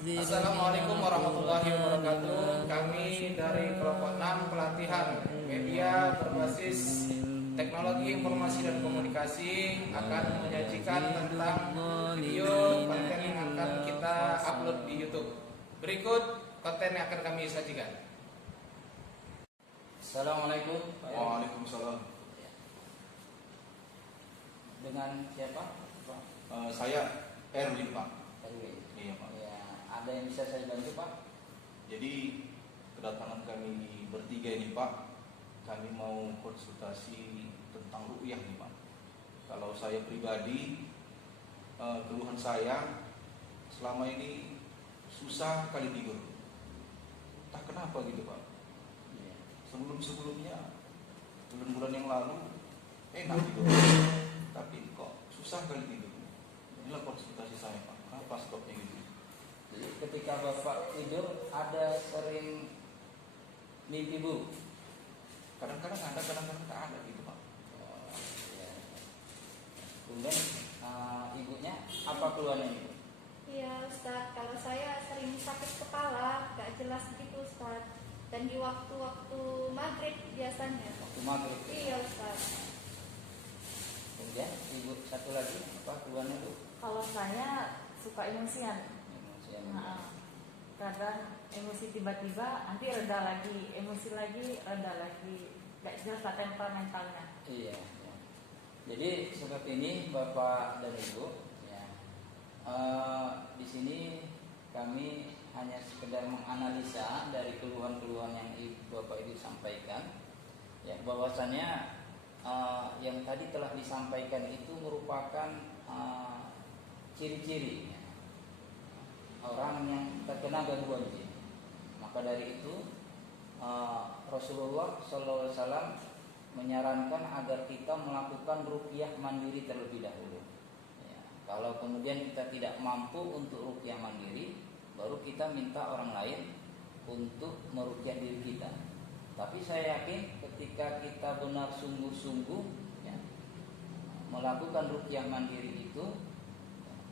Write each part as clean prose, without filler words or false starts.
Assalamualaikum warahmatullahi wabarakatuh. Kami dari kelompok 6 pelatihan media berbasis teknologi informasi dan komunikasi akan menyajikan tentang video konten yang akan kita upload di YouTube. Berikut konten yang akan kami sajikan. Assalamualaikum. Waalaikumsalam. Dengan siapa? Saya Erwin, Pak. Erwin. Iya, Pak. Ya, ada yang bisa saya bantu, Pak? Jadi kedatangan kami bertiga ini, Pak, kami mau konsultasi tentang ru'yah nih, Pak. Kalau saya pribadi, keluhan saya selama ini susah kali tidur. Entah kenapa gitu, Pak. Iya. Sebelum-sebelumnya, bulan-bulan yang lalu enak tidur, tapi kok susah kali tidur. Inilah konsultasi saya, Pak. Kenapa stopnya gitu? Jadi ketika Bapak tidur ada sering mimpi buruk? Kadang-kadang ada, kadang-kadang tak ada gitu, Pak. Oh, ya. Kemudian ibunya apa keluhannya ibu? Iya Ustaz, kalau saya sering sakit kepala, gak jelas gitu Ustaz. Dan di waktu-waktu maghrib biasanya. Waktu maghrib. Iya Ustaz. Kemudian ibu satu lagi apa keluhannya bu? Kalau saya suka emosian, kadang emosi tiba-tiba, nanti reda lagi, emosi lagi, reda lagi, gak jelas lah temperamentalnya. Iya. Ya. Jadi seperti ini Bapak dan Ibu. Ya. Di sini kami hanya sekedar menganalisa dari keluhan-keluhan yang Bapak Ibu sampaikan. Ya, bahwasannya yang tadi telah disampaikan itu merupakan ciri-ciri orang yang terkena gangguan jin. Maka dari itu Rasulullah SAW menyarankan agar kita melakukan ruqyah mandiri terlebih dahulu. Ya, kalau kemudian kita tidak mampu untuk ruqyah mandiri, baru kita minta orang lain untuk meruqyah diri kita. Tapi saya yakin ketika kita benar sungguh-sungguh ya, melakukan ruqyah mandiri itu,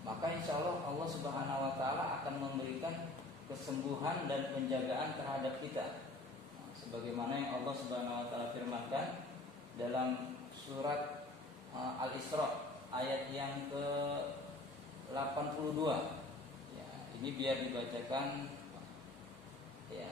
maka insya Allah Allah Subhanahu Wa Taala akan memberikan kesembuhan dan penjagaan terhadap kita. Sebagaimana yang Allah Subhanahu Wa Taala firmankan dalam surat Al-Isra ayat yang ke-82. Ya, ini biar dibacakan. Ya,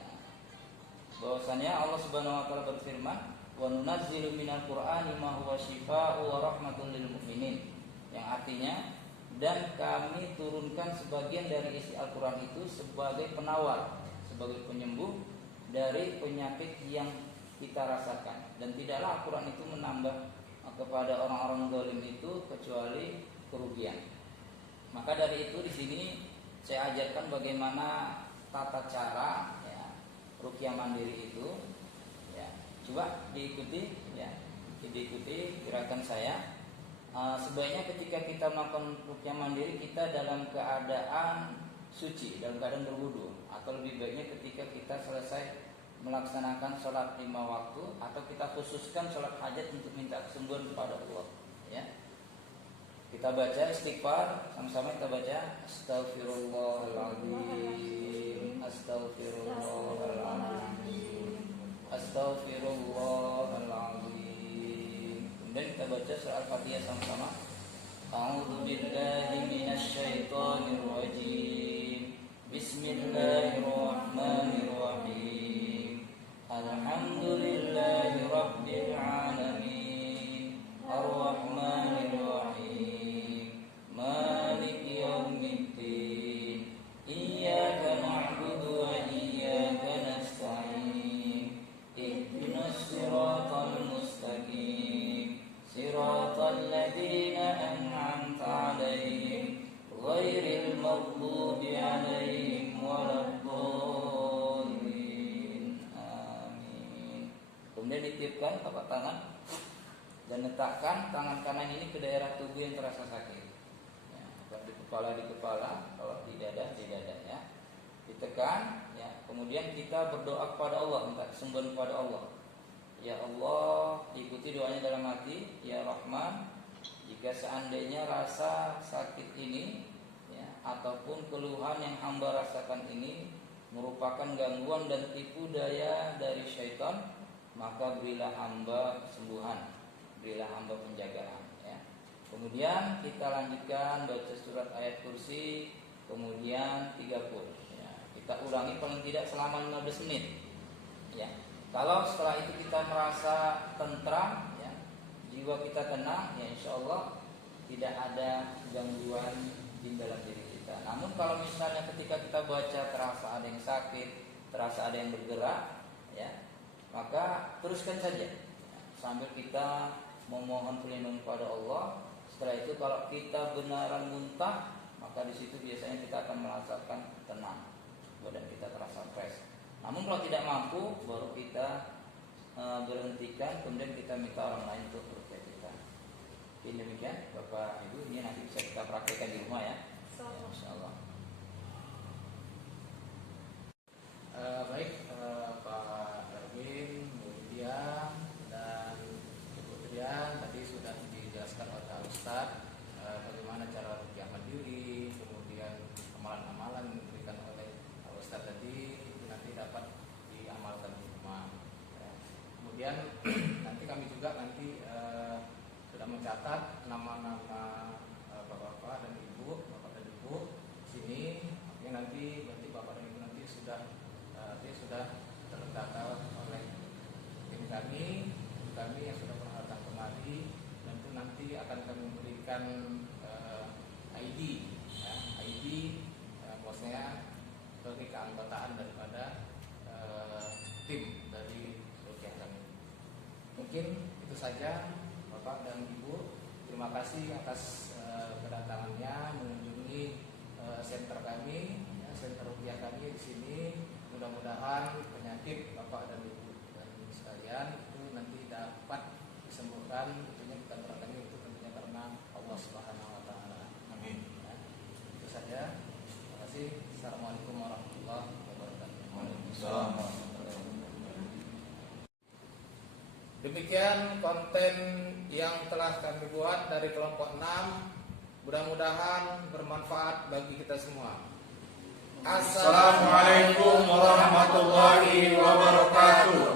bahwasanya Allah Subhanahu Wa Taala berfirman, wa nunazzilu minal Qur'ani ma huwa syifaa'u wa rahmatul lil mu'minin, yang artinya dan kami turunkan sebagian dari isi Al-Quran itu sebagai penawar, sebagai penyembuh dari penyakit yang kita rasakan. Dan tidaklah Al-Quran itu menambah kepada orang-orang zalim itu kecuali kerugian. Maka dari itu di sini saya ajarkan bagaimana tata cara ya, ruqyah mandiri itu. Ya, coba diikuti ya, diikuti gerakan saya. Sebaiknya ketika kita melakukan ruqyah mandiri kita dalam keadaan suci, dalam keadaan berwudu, atau lebih baiknya ketika kita selesai melaksanakan sholat 5 waktu, atau kita khususkan sholat hajat untuk minta kesembuhan kepada Allah. Ya, kita baca istighfar sama-sama, kita baca Astaghfirullahaladzim, Astaghfirullahaladzim, Astaghfirullahaladzim. Kemudian kita baca surah Al-Fatihah sama-sama. A'udzu billahi minasy syaithanir rajim. Bismillahirrahmanirrahim. Alhamdulillahi rabbil alamin. Ar-Rahmanir Rahim. Maliki yaumiddin. Iyyaka na'budu wa iyyaka nasta'in. Ihdinas siratal mustaqim. Siratal ladzina an'amta 'alaihim ghairil maghdubi 'alaihim waladdallin. Amin. Kemudian ditiupkan telapak tangan dan letakkan tangan kanan ini ke daerah tubuh yang terasa sakit. Ya, di kepala, kalau di dada ya. Ditekan ya. Kemudian kita berdoa kepada Allah, minta kesembuhan kepada Allah. Ya Allah, ikuti doanya dalam hati. Ya Rahman, jika seandainya rasa sakit ini ya, ataupun keluhan yang hamba rasakan ini merupakan gangguan dan tipu daya dari syaitan, maka berilah hamba kesembuhan, berilah hamba penjagaan, ya. Kemudian kita lanjutkan baca surat ayat kursi, kemudian 30, ya. Kita ulangi paling tidak selama 15 menit, ya. Kalau setelah itu kita merasa tentram, ya, jiwa kita tenang, ya insya Allah tidak ada gangguan di dalam diri kita. Namun kalau misalnya ketika kita baca terasa ada yang sakit, terasa ada yang bergerak, ya, maka teruskan saja, ya, sambil kita memohon perlindungan kepada Allah. Setelah itu kalau kita benaran muntah, maka di situ biasanya kita akan merasakan tenang, badan kita terasa fresh. Namun kalau tidak mampu, baru kita berhentikan, kemudian kita minta orang lain untuk berusaha kita. Ini demikian Bapak Ibu, ini nanti bisa kita praktekkan di rumah, ya. Insyaallah. Baik, Pak Erwin, Bu Lydia, dan Bu Trian tadi sudah dijelaskan oleh Pak Ustadz bagaimana cara rukyah mandiri, kemudian amalan-amalan yang diberikan oleh Pak Ustadz tadi nanti dapat diamalkan di rumah. Kemudian nanti kami juga sudah mencatat nama-nama bapak-bapak dan ibu, bapak dan ibu sini. Yang nanti berarti bapak dan ibu nanti sudah terdata oleh tim kami yang sudah pernah datang kemari, dan itu nanti akan kami memberikan ID, ya, ID bosnya sebagai keanggotaan daripada tim dari rukyah kami. Mungkin itu saja Bapak dan Ibu. Terima kasih atas kedatangannya mengunjungi center kami, ya, center rukyah kami di sini. Mudah-mudahan penyakit Bapak dan Ibu dan sekalian itu nanti dapat disembuhkan. Tentunya kita berdoakan itu tentunya karena Allah Subhanahu wa taala. Amin. Ya, itu saja. Terima kasih. Assalamualaikum warahmatullahi wabarakatuh. Waalaikumsalam. Demikian konten yang telah kami buat dari kelompok 6. Mudah-mudahan bermanfaat bagi kita semua. Assalamualaikum warahmatullahi wabarakatuh.